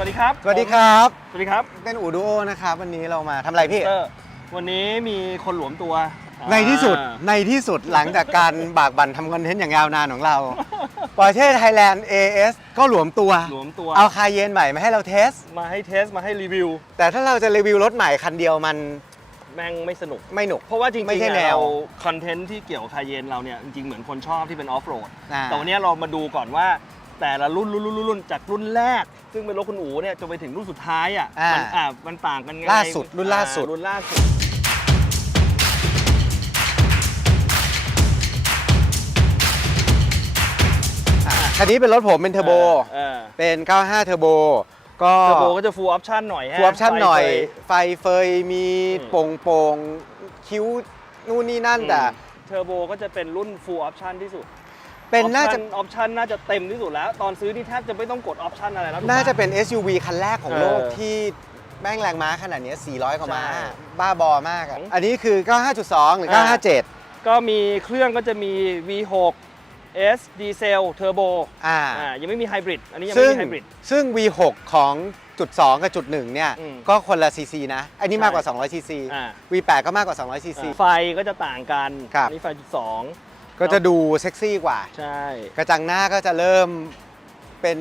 วัสดีครับสวัสดีครับ สวัสดีครับเป็นอูดูโอนะครับวันนี้เรามาทำอะไรพี่ เตอร์วันนี้มีคนหลวมตัวในที่สุดอ่า ในที่สุดหลังจากการ บากบั่นทำคอนเทนต์อย่างยาวนานของเรา Porsche Thailand AS ก็หลวมตัว หลวมตัว เอาคาเยนใหม่มาให้เราเทส มาให้เทสมาให้รีวิว แต่ถ้าเราจะรีวิวรถใหม่คันเดียวมันแม่งไม่สนุก ไม่หนุก เพราะว่าจริงๆไม่ใช่แนว เราคอนเทนต์ที่เกี่ยวกับคาเยนเราเนี่ย จริงๆ เหมือนคนชอบที่เป็นออฟโรด อ่า แต่วันนี้เรามาดูก่อนว่า แต่ละรุ่นรุ่นรุ่นรุ่นรุ่นจากรุ่นแรก ซึ่งเป็นรถคุณอูเนี่ยจนไปถึงรุ่นสุดท้ายอะอ่ามัมันอ่ามันต่างกันไงล่าสุดรุ่นล่าสุด อ่รุ่นล่าสุด อะคันนี้เป็นรถผมเป็นเทอร์โบ เออเป็น 95 เทอร์โบ ก็ เทอร์โบก็จะฟูลออปชั่นหน่อยฮะฟูลออปชั่นหน่อย ไฟไฟเฟยมีอืม โป่งโป่งคิ้วนู่นนี่นั่นเฟยแต่ เทอร์โบก็จะเป็นรุ่นฟูลออปชั่นที่สุด เป็นน่าจะ ออปชั่นน่าจะเต็มที่สุดแล้ว ตอนซื้อนี่แทบจะไม่ต้องกดออปชั่นอะไรแล้วถูกป น่าจะเป็น SUV คันแรกของโลกเออที่แม่งแรงม้าขนาดเนี้ย400 กว่าม้า ใช่บ้าบอมากอะของอันนี้คือ 95.2 หรือ อ่า 957 ก็มีเครื่องก็จะมี V6 S ดีเซลเทอร์โบอ่า อ่ายังไม่มีไฮบริดอันนี้ยังซึ่ไม่งมีไฮบริด ซึ่ง V6 ของจุด 2 กับจุด 1 เนี่ย อืมก็คนละ CC นะ อันนี้มากกว่าใช่200 CC อ่า V8 ก็มากกว่า 200 CC ไฟก็จะต่างกันครับ อันนี้ไฟจุดสอง ก็จะดูเซ็กซี่กว่า ใช่กระจังหน้าก็จะเริ่มเป็น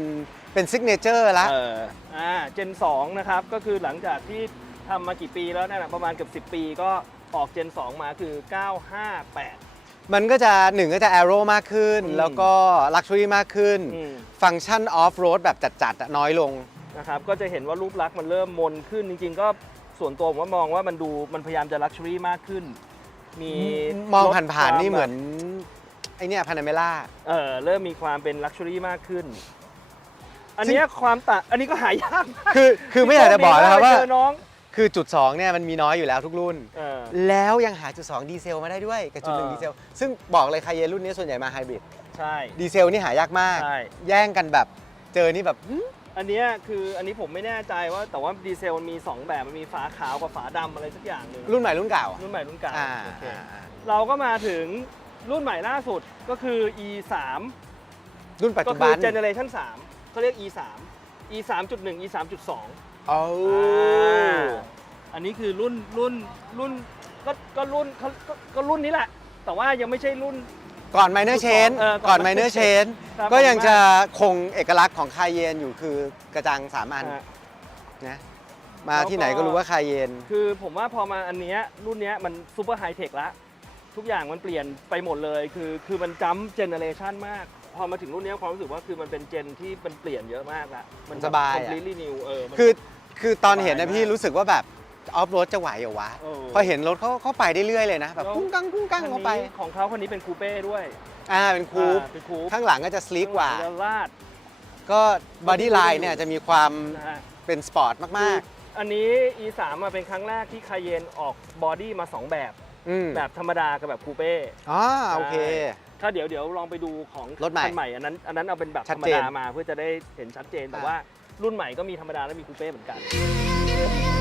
เป็นซิกเนเจอร์ละเอออ่าเจน2นะครับ ก็คือหลังจากที่ทำมากี่ปีแล้วเนะประมาณเกือบ10 ปีก็ออกเจน 2 มาคือ 958มันก็จะหนึ่งก็จะแอโร่มากขึ้นอืมแล้วก็ลักชัวรี่มากขึ้นอืมฟังก์ชันออฟโรดแบบจัดๆอะน้อยลงนะครับก็จะเห็นว่ารูปลักษณ์มันเริ่มมนขึ้นจริง ๆ ก็ส่วนตัวผมว่ามองว่ามันดูมันพยายามจะลักชัวรี่มากขึ้น มีมองลดผ่านๆนี่ควเหมือนไอเนี่ยพานาเมล่า เออเริ่มมีความเป็นลักชัวรี่มากขึ้น อันเนี้ยความต่างอันนี้ก็หายากมากคือคือไม่อยากจะบอกนะครับว่าเจอน้องคือจุด2เนี่ยมันมีน้อยอยู่แล้วทุกรุ่นเออแล้วยังหาจุด 2 ดีเซลมาได้ด้วยกับจุดหนึ่งเออดีเซล ซึ่งบอกเลยคาเยนรุ่นนี้ส่วนใหญ่มาไฮบริดใช่ดีเซลนี่หายากมากใช่แย่งกันแบบเจอนี่แบบหึ อันเนี้ยคืออันนี้ผมไม่แน่ใจว่าแต่ว่าดีเซลมันมี 2 แบบมันมีฝาขาวกับฝาดำอะไรสักอย่างหนึ่งรุ่นใหม่รุ่นเก่าอะรุ่นใหม่รุ่นเก่าอ่าโอเคอ่าอ่าเราก็มาถึงรุ่นใหม่ล่าสุดก็คือ e 3 รุ่นปัจก็จุคืบัอนเจเนเรชัน3เขาเรียก e 3 e 3.1 e 3.2เอาอันนี้คือรุ่นรุ่นรุ่นก็ก็รุ่นเขาก็ก็รุ่นนี้แหละ แต่ว่ายังไม่ใช่รุ่น ก่อนไมเนอร์เชนเออก่ก่ออนนไมเนอร์เชนครับก็ยังผมว่าจะคงเอกลักษณ์ของคาเยนอยู่คือกระจังสามอันอะนะมาที่ไหนก็รู้ว่าคาเยน คือผมว่าพอมาอันเนี้ยรุ่นเนี้ยมันซูเปอร์ไฮเทคละทุกอย่างมันเปลี่ยนไปหมดเลยคือคือมันจัมเจเนเรชันมาก พอมาถึงรุ่นเนี้ยความรู้สึกว่าคือมันเป็นเจนที่มันเปลี่ยนเยอะมากละมันสบายอะ คอมพลีทนิวเออมัน คือคือตอนเห็นนะสบายมากพี่รู้สึกว่าแบบ ออฟโรดจะไหวเหรอวะ เออ พอเห็นรถเขาเขาไปได้เรื่อยเลยนะแบบแล้วกุ้งกังกุ้งกังคันเข้าไปนี้ของเขาคันนี้เป็นคูเป้ด้วยอ่าเป็นคูปอ่าเป็นคูปข้างหลังก็จะสลีกกว่าจะลาดก็บอดี้ไลน์เนี่ยจะมีความนะฮะเป็นสปอร์ตมากอันนี้ e 3 มาเป็นครั้งแรกที่คาเยนออกบอดี้มา 2 แบบ ๆอืมแบบธรรมดากับแบบคูเป้ อ๋อโอเค ถ้าเดี๋ยวเดี๋ยวลองไปดูของรถใหม่คันใหม่อันนั้นอันนั้นเอาเป็นแบบชัธดรรมเจนดามาเพื่อจะได้เห็นชัดเจนแต่อ่า ว่ารุ่นใหม่ก็มีธรรมดาและมีคูเป้เหมือนกันค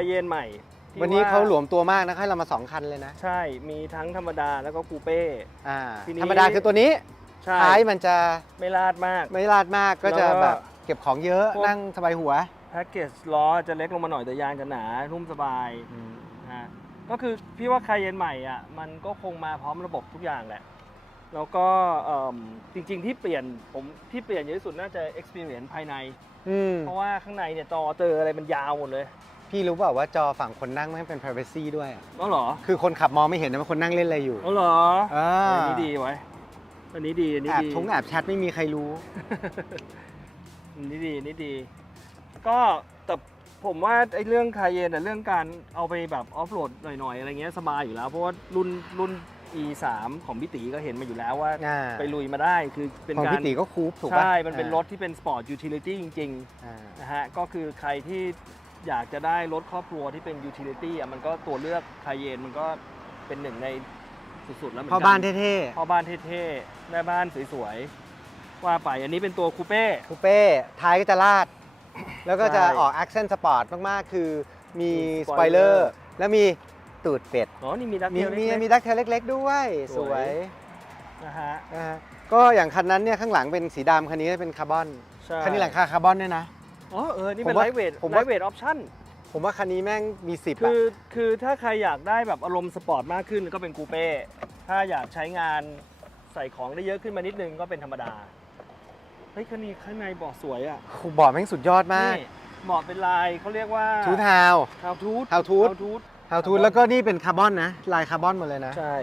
าเยนใหม่ที่วันนี้เขาหลวมตัวมากนะให้เรามา2คันเลยนะใช่มีทั้งธรรมดาแล้วก็คูเป้ อ่าทีนี้ ธรรมดาคือตัวนี้ใช่ท้ายมันจะไม่ลาดมาก ไม่ลาดมากก็จะแล้วก็แบบเก็บของเยอะพวก นั่งสบายหัวแพ็กเกจล้อจะเล็กลงมาหน่อยแต่ยางจะหนานุ่มสบายนะฮะก็คือพี่ว่าคาเยนใหม่อะมันก็คงมาพร้อมระบบทุกอย่างแหละ แล้วก็เอิ่มจริง ๆ ที่เปลี่ยนผมที่เปลี่ยนเยอะที่สุดน่าจะ experience ภายใน อืมเพราะว่าข้างในเนี่ยจอเจออะไรมันยาวหมดเลย พี่รู้เปล่าว่าจอฝั่งคนนั่งไม่เป็น privacy ด้วยอะอ๋อเหรอคือคนขับมองไม่เห็นนะว่าคนนั่งเล่นอะไรอยู่อ๋อเหรออ่าอันนี้ดีไว้อันนี้ดีอันนี้แอบดีทงแอบแชทไม่มีใครรู้ อันนี้ดีอันนี่ดี ก็แต่ผมว่าไอ้เรื่องคาเยนแต่เรื่องการเอาไปแบบออฟโหลดหน่อยๆอะไรเงี้ยสบายอยู่แล้ว เพราะว่ารุ่นรุ่น e 3 ของพี่ตีก็เห็นมาอยู่แล้วว่า อ่า ไปลุยมาได้คือเป็นของการพี่ตีก็คูปถูกปะใช่ มันเป็นอ่ารถที่เป็นสปอร์ตยูทิลิตี้จริงอ่าๆนะฮะก็คือใครที่ อยากจะได้รถครอบครัวที่เป็นยูทิลิตี้อะมันก็ตัวเลือกคาเยนมันก็เป็นหนึ่งในสุดๆแล้วเหมือนพ่อกับ้านเท่พ่อบ้านเท่ๆแม่บ้านสวยๆว่าไปอันนี้เป็นตัวคูเป้ ๆคูเป้ท้ายก็จะลาด แล้วก็จะใช่ออก accent sport มากๆ คือมีมีสปอยเลอ spoiler ร์แล้วมีตูดเป็ด อ๋อนี่มีดักมีเทลมีเล็กมีดักเทลเล็ก ๆ ด้วย สสวยวยๆนะฮะนะฮะก็อย่างคันนั้นเนี่ยข้างหลังเป็นสีดำคันนี้เป็นคาร์บอน ใช่คันนี้หลังคาคาร์บอนด้วยนะ อ๋อเออ นี่ผมเป็นว่าไลท์เวทผมไลว่า ท์เวทออปชั่นผมว่าคันนี้แม่งมีสิบคือะอคือถ้าใครอยากได้แบบอารมณ์สปอร์ตมากขึ้นก็เป็นคูเป้ ถ้าอยากใช้งานใส่ของได้เยอะขึ้นมานิดนึงก็เป็นธรรมดา เฮ้ยคันนี้ข้างในเบาะสวยอะโหบอร์ดแม่งสุดยอดมากนี่เบาะเป็นลายเขาเรียกว่าทูทาว ทาวทูธ How Tooth ทาวทูธฮาวทูแล้วก็นี่เป็นคาร์บอนนะ ลายคาร์บอนหมดเลยนะ ใช่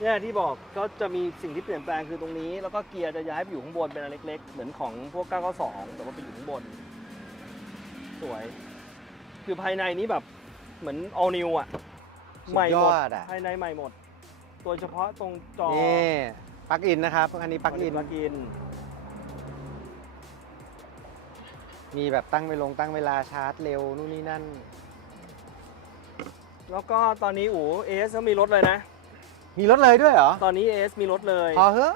เนี่ยที่บอกก็จะมีสิ่งที่เปลี่ยนแปลงคือตรงนี้ แล้วก็เกียร์จะย้ายไปอยู่ข้างบนเป็นอันเล็กๆ เหมือนของพวก 992 แต่ว่าไปอยู่ข้างบน สวย คือภายในนี้แบบเหมือน all new อะ สุดใหม่หมดยอดอะภายในใหม่หมดโดยเฉพาะตรงจอนี่ปลั๊กอินนะครับ อันนี้ปลั๊กอิน ปลั๊กอิน มีแบบตั้งเวลงตั้งเวลาชาร์จเร็วนู่นนี่นั่น แล้วก็ตอนนี้อู๋เอสเขามีรถเลยนะ มีรถเลยด้วยเหรอ ตอนนี้เอสมีรถเลย พอเฮ้อะ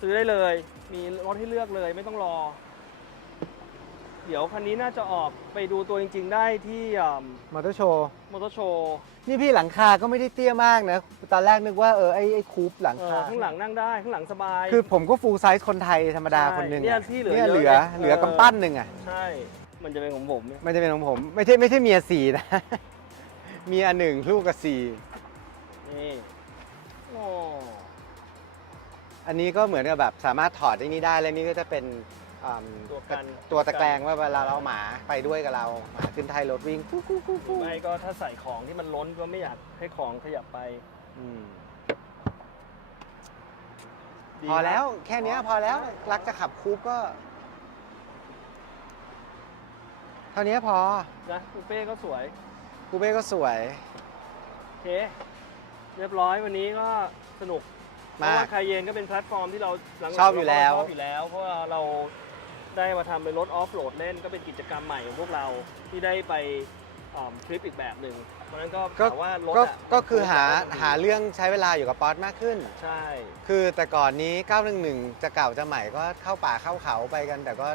ซื้อได้เลย มีรถให้เลือกเลยไม่ต้องรอ เดี๋ยวคันนี้น่าจะออกไปดูตัวจริง ๆ ได้ที่มอเตอร์โชว์มอเตอร์โชว์นี่พี่หลังคาก็ไม่ได้เตี้ยมากนะ ตอนแรกนึกว่าเออไอ้ไอ้คูปหลังคาข้างหลังนั่งได้ข้างหลังสบาย คือผมก็ฟูลไซส์คนไทยธรรมดาใช่คนหนึ่งเนี่ยอะที่เหลือเนี่ยเยอะเหลือเนี่ยเหลือเออกำปั้นหนึ่งอะใช่ มันจะเป็นของผมเนี่ยมันจะเป็นของผม ไม่ใช่ไม่ใช่เมียสี่นะเมียหนึ่งลูกกับสี่นี่โอ้อันนี้ก็เหมือนกับแบบสามารถถอดไอ้นี้ได้แล้วนี่ก็จะเป็น อืมตัวกัน ตัวตะแกรงว่าเวลาเราเอาหมาไปด้วยกับเราหมาขึ้นท้ายรถวิ่งกู้กู้กู้หรือกู้ไม่ก็ถ้าใส่ของที่มันล้นก็ไม่อยากให้ของขยับไปอืมดีพอแล้วครับแค่เนี้ยพอแล้วรักจะขับคูปก็ เท่านี้พอนะคูเป้ก็สวย คูเป้ก็สวย โอเค เรียบร้อยวันนี้ก็สนุกเพมากราะว่าคาเยนก็เป็นแพลตฟอร์มที่เราหลังๆชอบอยู่แล้ว เราก็ชอบอยู่แล้ว เพราะว่าเรา ได้มาทำเป็นรถออฟโหลดเล่นก็เป็นกิจกรรมใหม่ของพวกเราที่ได้ไปอ่าทริปอีกแบบหนึ่งเพราะฉะนั้นก็ก็ถามว่ารถก็อะก็คือหามันหาเรื่องใช้เวลาอยู่กับป๊อตมากขึ้น ใช่ คือแต่ก่อนนี้ 911 จะเก่าจะใหม่ก็เข้าป่าเข้าเขาไปกัน แต่ก็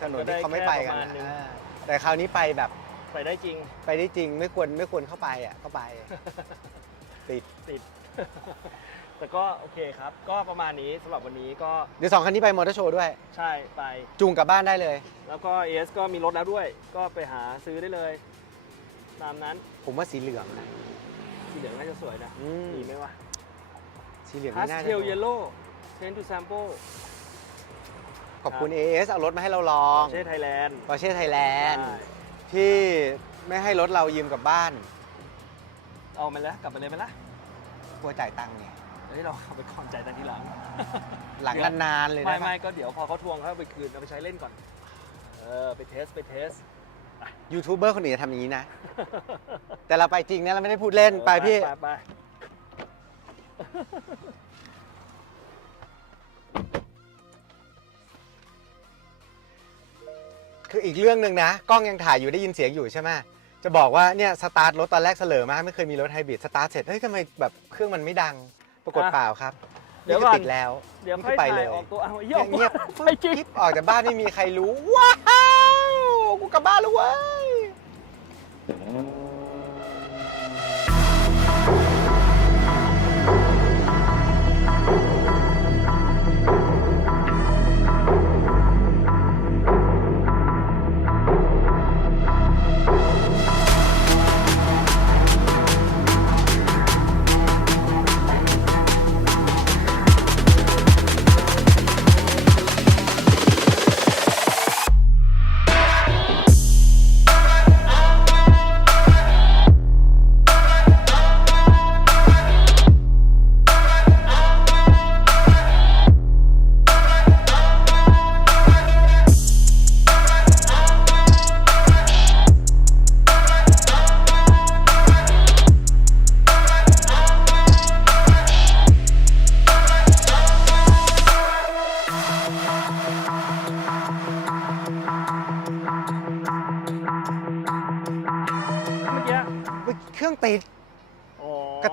ถนนที่เขาไม่ไปกันอะอ่าแต่คราวนี้ไปแบบไปได้จริงไปได้จริงไม่ควรไม่ควรเข้าไปอะเข้าไป ติดติด แต่ก็โอเคครับ ก็ประมาณนี้สำหรับวันนี้ก็เดี๋ยวสองคันนี้ไปมอเตอร์โชว์ด้วย ใช่ไป จูงกลับบ้านได้เลย แล้วก็เอสก็มีรถแล้วด้วย ก็ไปหาซื้อได้เลย ตามนั้นผมว่าสีเหลืองนะ สีเหลืองน่าจะสวยนะอืมดีไหมวะสีเหลืองพานี่สน่าเทจะลเยลโล่เทนทูแซมโปขอบคุณ AS เอารถมาให้เราลองเช่ไทยแลนด์ปอร์เช่ไทยแลนด์ที่ไม่ให้รถเรายืมกลับบ้านเอามาแล้วกลับไปเลยไหมล่ะกลัวจ่ายตังค์ไงเฮ้ยเราเอาไปก่อนจ่ายตังค์ทีหลัง หลังนานๆเลยไม่นะไม่ก็เดี๋ยวพอเขาทวงเขาเอาไปคืนเอาไปใช้เล่นก่อน เออไปเทสไปเทส ยูทูบเบอร์คนอื่นจะทำอย่างนี้นะ แต่เราไปจริงนะเราไม่ได้พูดเล่นไปพี่ ไปไปคืออีกเรื่องหนึ่งนะกล้องยังถ่ายอยู่ได้ยินเสียงอยู่ใช่ไหมจะบอกว่าเนี่ยสตาร์ทรถตอนแรกเสลอมากไม่เคยมีรถไฮบริดสตาร์ทเสร็จเฮ้ยทำไมแบบเครื่องมันไม่ดัง ปรากฏเปล่าครับเดี๋ยวนี่ก่คืออนติดแล้วเดี๋ยวนี่ค่คือยไปถ่าเลยยออกตัวเอาเยี่ยมเงียบไปจริงกิ๊บออกจากบ้านไม่มีใครรู้ ว้าว กูกลับบ้านแล้วเว้ย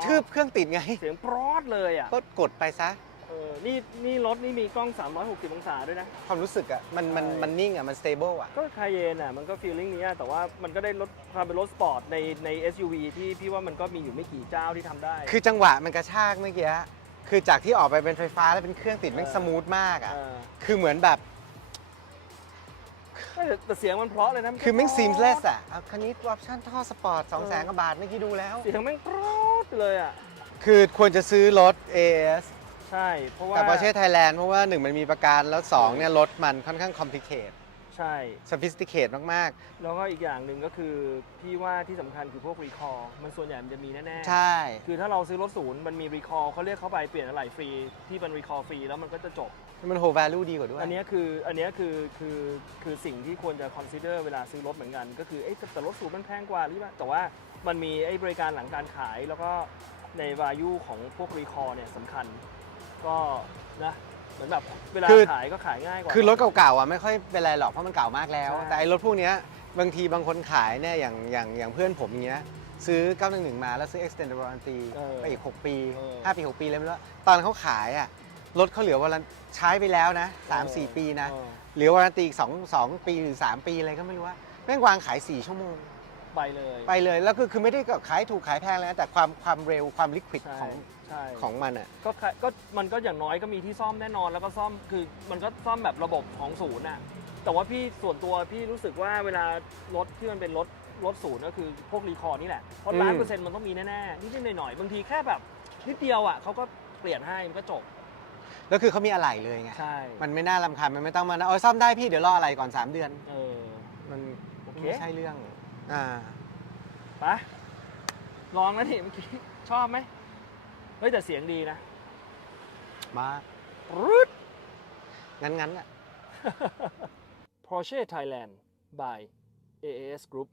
ทืบเครื่องติดไงเสียงปรอดเลยอะก็กดไปซะเออนี่นี่รถนี่มีกล้อง 360 องศาด้วยนะ ความรู้สึกอะมันมันใช่มันนิ่งอะมันสเตเบิลอะก็คาเยนอะมันก็ฟีลลิ่งนี้อะแต่ว่ามันก็ได้รถความเป็นรถสปอร์ตในใน SUV ที่พี่ว่ามันก็มีอยู่ไม่กี่เจ้าที่ทำได้ คือจังหวะมันกระชากเมื่อกี้คือจากที่ออกไปเป็นไฟฟ้าแล้วเป็นเครื่องติดแม่งเออสมูทมากอะเออคือเหมือนแบบแต่แต่เสียงมันเพราะเลยนะนคือแม่งเพซีมราะเลสอะเอาคันนี้ออปชั่นท่อสปอร์ต2 0 0 0 0 0กว่าบาทเมื่อกี้ดูแล้ว เสียงแม่งเพราะ เลยอะ คือควรจะซื้อรถ AS ใช่ เพราะว่าแต่ประเทศไทยแลนด์เพราะว่าหนึ่งมันมีประกันแล้วสองเนี่ยรถมันค่อนข้างคอมพลิเคท ใช่ sophisticated มาก แล้วก็อีกอย่างหนึ่งก็คือ พี่ว่าที่สำคัญคือพวกรีคอร์มันส่วนใหญ่มันจะมีแน่ๆใช่ๆคือถ้าเราซื้อรถศูนย์มันมีรีคอร์เขาเรียกเข้าไปเปลี่ยนอะไหล่ฟรีที่เป็นรีคอร์ฟรีแล้วมันก็จะจบ มัน whole value ดีกว่าด้วย อันเนี้ยคืออันเนี้ยคือคือคือสิ่งที่ควรจะ consider เวลาซื้อรถเหมือนกัน ก็คือเอ๊ะแต่รถศูนย์มันแพงกว่าหรือเปล่าแต่ว่ามันมีไอ้บริการหลังการขายแล้วก็ใน value ของพวกรีคอร์เนี่ยสำคัญ ก็นะ เหมือนแบบเวลาคือ ขายก็ขายง่ายกว่า คือรถเก่าๆอะไม่ค่อยเป็นไรหรอกเพราะมันเก่ามากแล้ว ใช่ แต่ไอ้รถพวกเนี้ยบางทีบางคนขายเนี่ยอย่างอย่างอย่างเพื่อนผมอย่างเงี้ยซื้อ 911 มาแล้วซื้อ extended warranty เออไปอีก 6 ปี เออ5 ปี 6 ปีเลยไม่รู้ตอนเขาขายอะรถเขาเหลือวันละใช้ไปแล้วนะ3 4 ปีนะ เออเหลือวารันตีอีก2 2 ปีหรือ 3 ปีอะไรก็ไม่รู้ว่าแม่งวางขาย 4 ชั่วโมง ไปเลยไปเลยแล้วคือคือไม่ได้ก็ขายถูกขายแพงเลยนะแต่ความความเร็วความลิควิดใช่ของใช่ของมันอะ ก็ขายก็มันก็อย่างน้อยก็มีที่ซ่อมแน่นอนแล้วก็ซ่อมคือมันก็ซ่อมแบบระบบของศูนย์น่ะแต่ว่าพี่ส่วนตัวพี่รู้สึกว่าเวลารถที่มันเป็นรถรถศูนย์ก็คือพวกรีคอร์นี่แหละเพราะอืม ล้านเปอร์เซ็นต์มันต้องมีแน่ๆนิดๆหน่อยๆบางทีแค่แบบนิดเดียวอะเขาก็เปลี่ยนให้มันก็จบแล้วคือเขามีอะไรเลยไง ใช่มันไม่น่ารำคาญมันไม่ต้องมานะเออซ่อมได้พี่เดี๋ยวรออะไรก่อน 3 เดือน เออมันโอเค ไม่ใช่เรื่อง อ่าไปลองแล้วนี่เมื่อกี้ ชอบไหมเฮ้ยแต่เสียงดีนะมารึด งั้นงั้นๆอะ Porsche Thailand by AAS Group